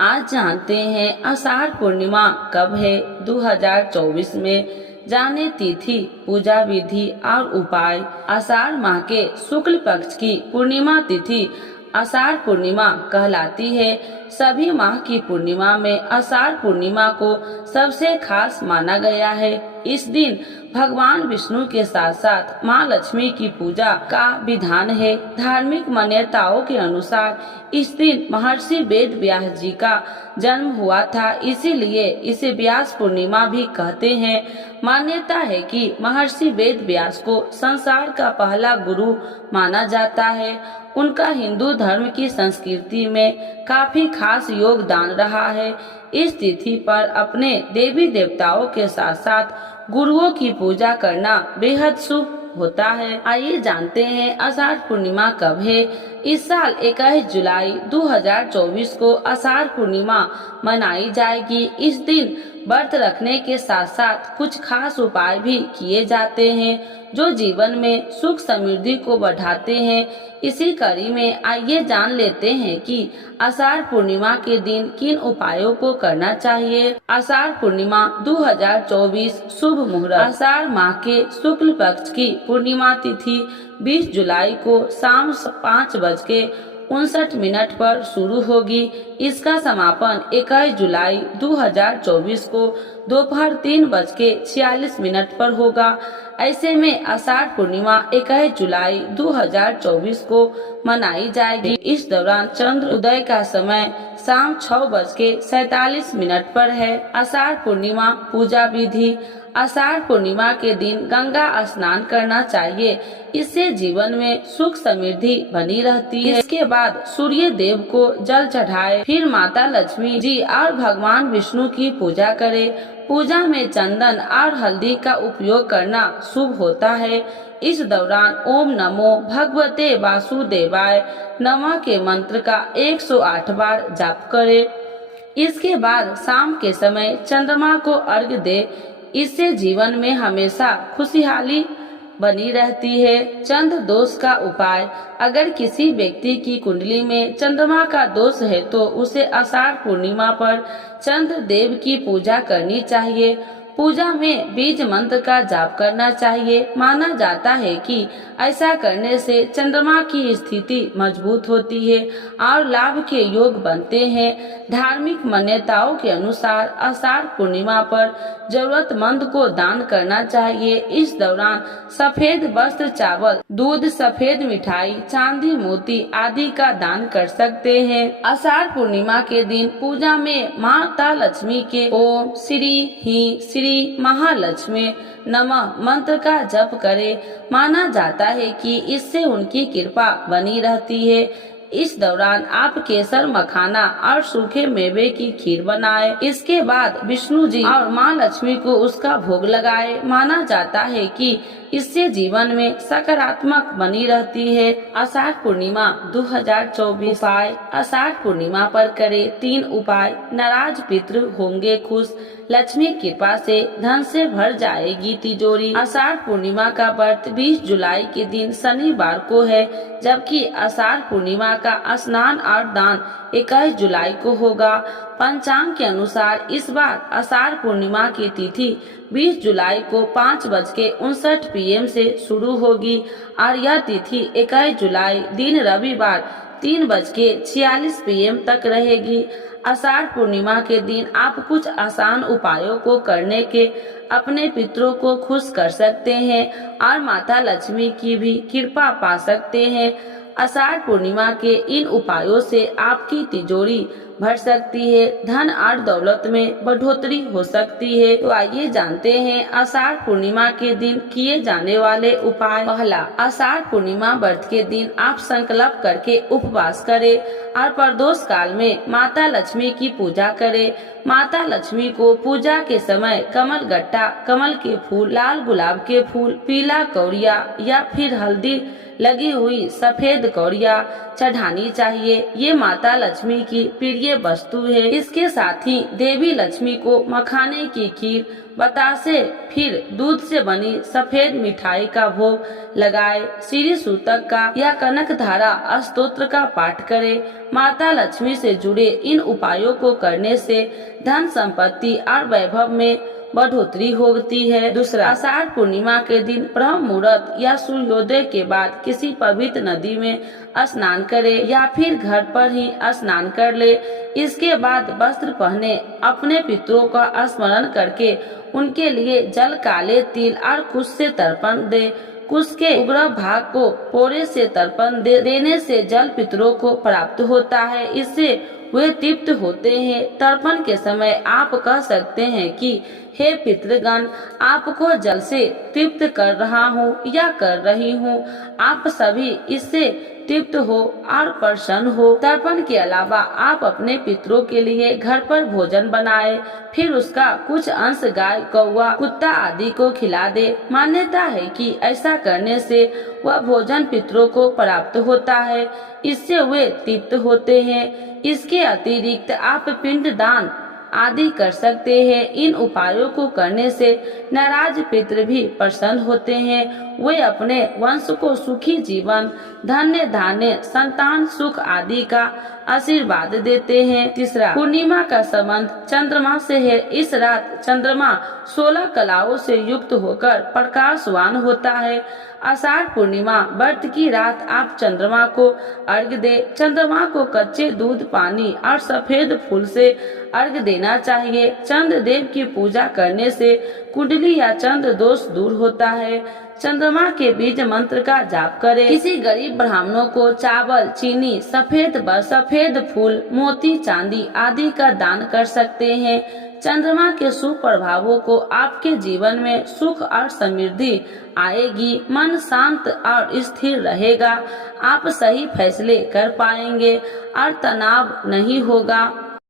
आज जानते हैं आषाढ़ पूर्णिमा कब है। 2024 में जाने तिथि, पूजा विधि और उपाय। आषाढ़ माह के शुक्ल पक्ष की पूर्णिमा तिथि आषाढ़ पूर्णिमा कहलाती है। सभी माह की पूर्णिमा में आषाढ़ पूर्णिमा को सबसे खास माना गया है। इस दिन भगवान विष्णु के साथ साथ माँ लक्ष्मी की पूजा का विधान है। धार्मिक मान्यताओं के अनुसार इस दिन महर्षि वेद व्यास जी का जन्म हुआ था, इसीलिए इसे व्यास पूर्णिमा भी कहते हैं। मान्यता है कि महर्षि वेद व्यास को संसार का पहला गुरु माना जाता है। उनका हिंदू धर्म की संस्कृति में काफी खास योगदान रहा है। इस तिथि पर अपने देवी देवताओं के साथ साथ गुरुओं की पूजा करना बेहद शुभ होता है। आइए जानते हैं आषाढ़ पूर्णिमा कब है। इस साल 21 जुलाई 2024 को आषाढ़ पूर्णिमा मनाई जाएगी। इस दिन व्रत रखने के साथ साथ कुछ खास उपाय भी किए जाते हैं जो जीवन में सुख समृद्धि को बढ़ाते हैं। इसी कड़ी में आइए जान लेते हैं कि आषाढ़ पूर्णिमा के दिन किन उपायों को करना चाहिए। आषाढ़ पूर्णिमा 2024 शुभ मुहूर्त। आषाढ़ माह के शुक्ल पक्ष की पूर्णिमा तिथि 20 जुलाई को शाम 5:59 पर शुरू होगी। इसका समापन 21 जुलाई 2024 को दोपहर 3:46 पर होगा। ऐसे में आषाढ़ पूर्णिमा 21 जुलाई 2024 को मनाई जाएगी। इस दौरान चंद्र उदय का समय शाम 6:47 पर है। आषाढ़ पूर्णिमा पूजा विधि। आषाढ़ पूर्णिमा के दिन गंगा स्नान करना चाहिए, इससे जीवन में सुख समृद्धि बनी रहती है। इसके बाद सूर्य देव को जल चढ़ाए, फिर माता लक्ष्मी जी और भगवान विष्णु की पूजा करें। पूजा में चंदन और हल्दी का उपयोग करना शुभ होता है। इस दौरान ओम नमो भगवते वासुदेवाय नमः के मंत्र का 108 बार जाप करें। इसके बाद शाम के समय चंद्रमा को अर्घ्य दे, इससे जीवन में हमेशा खुशहाली बनी रहती है। चंद्र दोष का उपाय। अगर किसी व्यक्ति की कुंडली में चंद्रमा का दोष है तो उसे आषाढ़ पूर्णिमा पर चंद्र देव की पूजा करनी चाहिए। पूजा में बीज मंत्र का जाप करना चाहिए। माना जाता है कि ऐसा करने से चंद्रमा की स्थिति मजबूत होती है और लाभ के योग बनते हैं। धार्मिक मान्यताओं के अनुसार आषाढ़ पूर्णिमा पर जरूरतमंद को दान करना चाहिए। इस दौरान सफेद वस्त्र, चावल, दूध, सफेद मिठाई, चांदी, मोती आदि का दान कर सकते हैं। आषाढ़ पूर्णिमा के दिन पूजा में माता लक्ष्मी के ओम श्री ही श्री महालक्ष्मी नमः मंत्र का जप करें। माना जाता है कि इससे उनकी कृपा बनी रहती है। इस दौरान आप केसर, मखाना और सूखे मेवे की खीर बनाएं। इसके बाद विष्णु जी और माँ लक्ष्मी को उसका भोग लगाएं। माना जाता है कि इससे जीवन में सकारात्मक बनी रहती है। आषाढ़ पूर्णिमा 2024 उपाय। आषाढ़ पूर्णिमा पर करें 3 उपाय। नाराज पितृ होंगे खुश, लक्ष्मी कृपा से धन से भर जाएगी तिजोरी। आषाढ़ पूर्णिमा का व्रत 20 जुलाई के दिन शनिवार को है, जबकि आषाढ़ पूर्णिमा का स्नान और दान 21 जुलाई को होगा। पंचांग के अनुसार इस बार आषाढ़ पूर्णिमा की तिथि 20 जुलाई को 5:59 PM से शुरू होगी और यह तिथि 21 जुलाई दिन रविवार 3:46 PM तक रहेगी। आषाढ़ पूर्णिमा के दिन आप कुछ आसान उपायों को करने के अपने पितरों को खुश कर सकते हैं और माता लक्ष्मी की भी कृपा पा सकते हैं। आषाढ़ पूर्णिमा के इन उपायों से आपकी तिजोरी भर सकती है, धन और दौलत में बढ़ोतरी हो सकती है। तो आइए जानते हैं आषाढ़ पूर्णिमा के दिन किए जाने वाले उपाय। पहला, आषाढ़ पूर्णिमा व्रत के दिन आप संकल्प करके उपवास करें और प्रदोष काल में माता लक्ष्मी की पूजा करें। माता लक्ष्मी को पूजा के समय कमल गट्टा, कमल के फूल, लाल गुलाब के फूल, पीला कौड़िया या फिर हल्दी लगी हुई सफेद कौड़िया चढ़ानी चाहिए। ये माता लक्ष्मी की प्रिय वस्तु है। इसके साथ ही देवी लक्ष्मी को मखाने की खीर, बतासे, फिर दूध से बनी सफेद मिठाई का भोग लगाए। श्री सूतक का या कनक धारा स्तोत्र का पाठ करें। माता लक्ष्मी से जुड़े इन उपायों को करने से धन संपत्ति और वैभव में बढ़ोतरी होती है। दूसरा, आषाढ़ पूर्णिमा के दिन ब्रह्म मुहूर्त या सूर्योदय के बाद किसी पवित्र नदी में स्नान करें या फिर घर पर ही स्नान कर ले। इसके बाद वस्त्र पहने अपने पितरों का स्मरण करके उनके लिए जल, काले तिल और कुश से तर्पण दे। कुश के उग्र भाग को पोरे से तर्पण देने से जल पितरों को प्राप्त होता है। इससे वे तृप्त होते हैं। तर्पण के समय आप कह सकते हैं कि हे पितृगण, आपको जल से तृप्त कर रहा हूँ या कर रही हूँ। आप सभी इससे तृप्त हो और प्रसन्न हो। तर्पण के अलावा आप अपने पितरों के लिए घर पर भोजन बनाए, फिर उसका कुछ अंश गाय, कौवा, कुत्ता आदि को खिला दे। मान्यता है कि ऐसा करने से वह भोजन पितरों को प्राप्त होता है, इससे वे तृप्त होते हैं। इसके अतिरिक्त आप पिंड दान आदि कर सकते हैं। इन उपायों को करने से नाराज पितृ भी प्रसन्न होते हैं। वे अपने वंश को सुखी जीवन, धन्य धान्य, संतान सुख आदि का आशीर्वाद देते हैं। तीसरा, पूर्णिमा का संबंध चंद्रमा से है। इस रात चंद्रमा 16 कलाओं से युक्त होकर प्रकाशवान होता है। आषाढ़ पूर्णिमा व्रत की रात आप चंद्रमा को अर्घ्य दे। चंद्रमा को कच्चे दूध, पानी और सफेद फूल से अर्घ्य देना चाहिए। चंद्र देव की पूजा करने से कुंडली या चंद्र दोष दूर होता है। चंद्रमा के बीज मंत्र का जाप करें। किसी गरीब ब्राह्मणों को चावल, चीनी, सफेद फूल, मोती, चांदी आदि का दान कर सकते हैं। चंद्रमा के शुभ प्रभावों को आपके जीवन में सुख और समृद्धि आएगी। मन शांत और स्थिर रहेगा। आप सही फैसले कर पाएंगे और तनाव नहीं होगा।